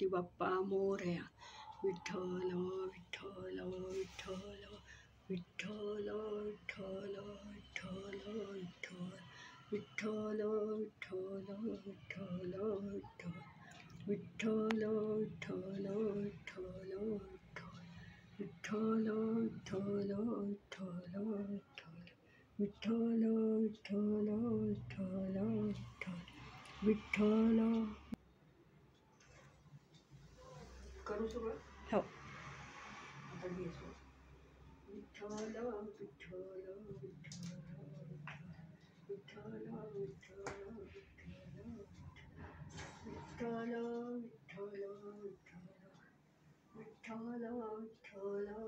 गणपती बाप्पा मोरया. विठ्ठल विठ्ठल विठ्ठल विठ्ठल विठ्ठल विठ्ठल विठ्ठल विठ्ठल विठ्ठल विठ्ठल विठ्ठल विठ्ठल विठ्ठल विठ्ठल विठ्ठल विठ्ठल विठ्ठल विठ्ठल विठ्ठल. करू सगळं? हो. आता घेतो. विठ्ठल विठ्ठल विठ्ठल विठ्ठल विठ्ठल विठ्ठल विठ्ठल विठ्ठल विठ्ठल विठ्ठल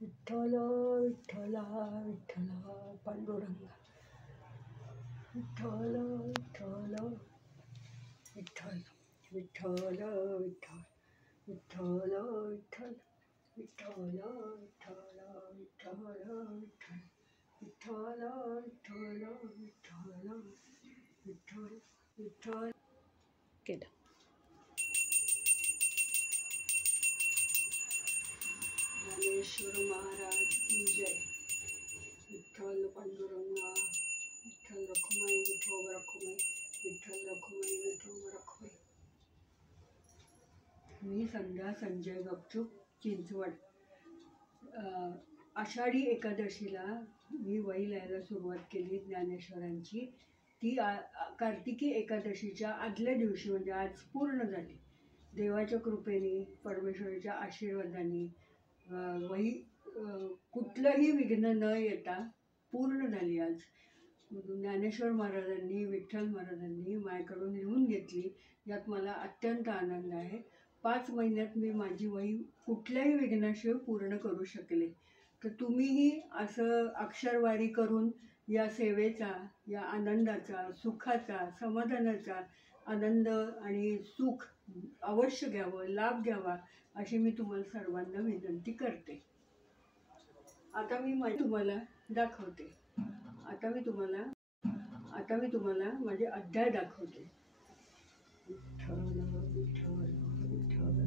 विठ्ठल विठ्ठल पांडुरंग. विठ्ठल विठ्ठल विठ्ठल विठ्ठल विठ्ठल विठ्ठल विठ्ठल विठ्ठल विठ्ठल विठ्ठल विठ्ठल विठ्ठल विठ्ठल केलं. ज्ञानेश्वर महाराज की जय. विठ्ठल पांडुरंगा. विठ्ठल रखुमाई विठोबा रखुमाई. विठ्ठल रखुमाई विठोबा रखुमाई. मी संजय गपचूप चिंचवड. आषाढी एकादशीला मी वही लिहायला सुरुवात केली ज्ञानेश्वरांची. ती कार्तिकी एकादशीच्या आदल्या दिवशी म्हणजे आज पूर्ण झाली. देवाच्या कृपेने परमेश्वराच्या आशीर्वादाने वही कुठलंही विघ्न न येता पूर्ण झाली. आज ज्ञानेश्वर महाराजांनी विठ्ठल महाराजांनी माझ्याकडून लिहून घेतली. यात मला अत्यंत आनंद आहे. 5 महिन्यात मी माझी वही कुठल्याही विघ्नाशिवाय पूर्ण करू शकले. तर तुम्हीही असं अक्षरवारी करून या सेवेचा, या आनंदाचा, सुखाचा, समाधानाचा आनंद आणि सुख अवश्य घ्यावं, लाभ घ्यावा अशी मी तुम्हाला सर्वांना विनंती करते. आता मी तुम्हाला दाखवते. आता मी तुम्हाला माझे अध्याय दाखवते. विठ्ठल विठ्ठल विठ्ठल.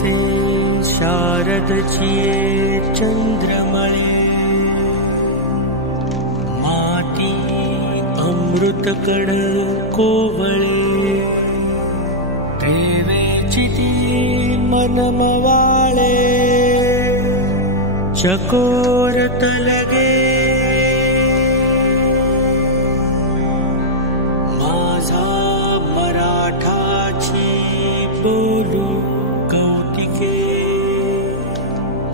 जैसे शारदची चंद्रमळे माती अमृतकण कोवळे प्रेमेची ती मनमवाळे चकोर तलगे माझा मराठाची बोलू कौतिके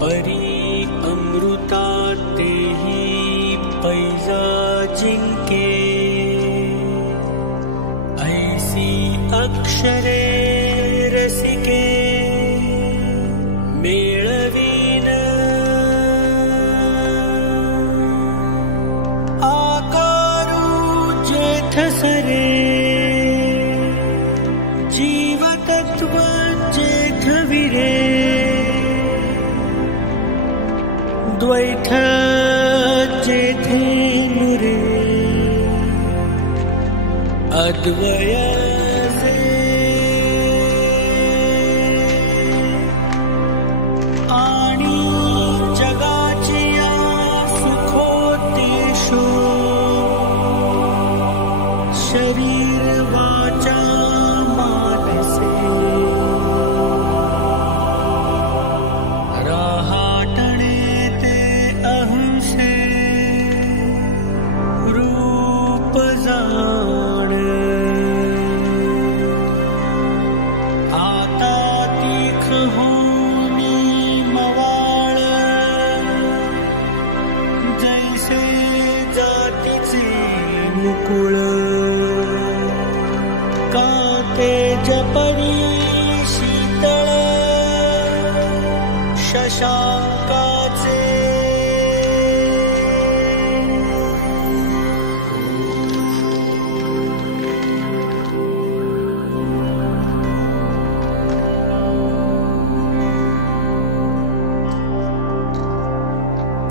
परी अमृतात तेही पैजा जिंके ऐसी अक्षरे रसिके मेळवीन आकारू जेठ सरे जीवतत्व जेठ विरे द्वैथ जेठे नुरे अद्वय आणि जगाची या सुखोत्तेषु शरीर वाचा मानसे राहाटणे ते अहंसे रूप जाण आता तीख होनी मवाळ जैसे जातीचे मुकुळ काते जपरी शीतळ शशांकाचे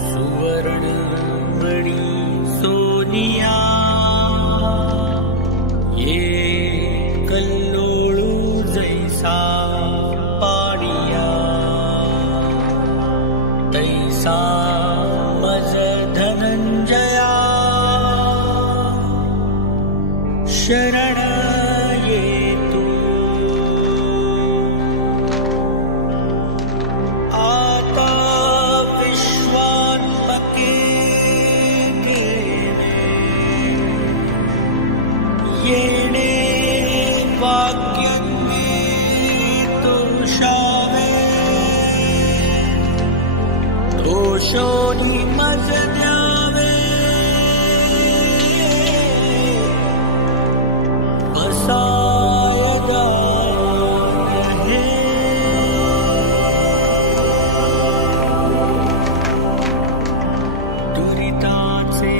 सुवर्ण मणि सोनिया ये कल्लोळू जैसा पाडिया तैसा मज धनंजया शरण येतो आता विश्वात्मके येणे वाक्यन्मे तोषावे दोषोनी मज द्यावे बसाय गाणे दुरिताचे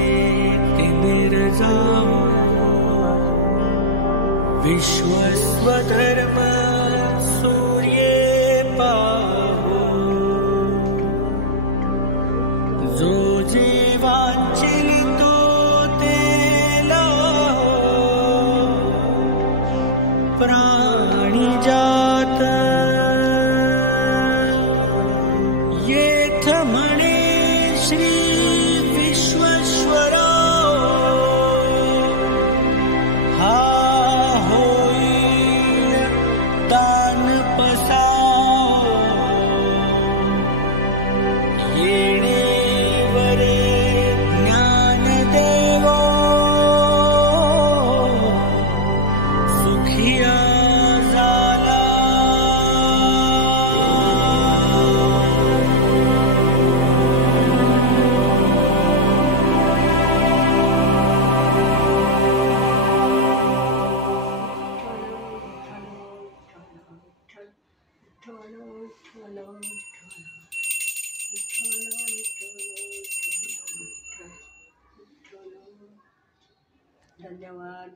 तिमिर जावो विश्वस्वधर्म सूर्ये पावो जो जीवांचिल तो तेला प्राणी जात येथ म्हणे श्री विश्वेश्वरा हा दान पसाव येणे वरे ज्ञान देवो सुखिया झाला धन्यवाद.